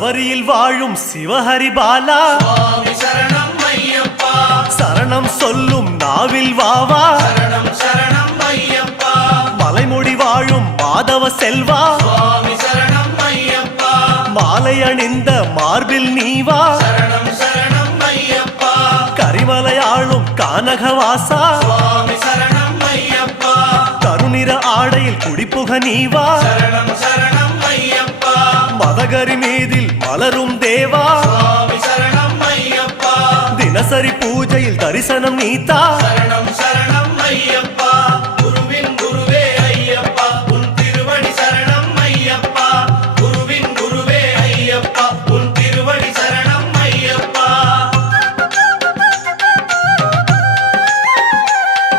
சபரியில் வாழும் சிவஹரி பாலா சுவாமி சரணம் ஐயப்பா சரணம் சொல்லும் நாவில் வாவா சரணம் சரணம் ஐயப்பா மலைமுடி வாழும் மாதவ செல்வா சுவாமி சரணம் ஐயப்பா மாலை அணிந்த மார்பில் நீவா சரணம் சரணம் ஐயப்பா கரிமலையாளும் கானகவாசா சுவாமி சரணம் ஐயப்பா கருநிற ஆடையில் குடிப்புக நீவா சரணம் சரணம் ஐயப்பா மதகரி மீதில் மலரும் தேவா சுவாமி சரணம் ஐயப்பா தினசரி பூஜையில் தரிசனம் நீத்தா சரணம் சரணம்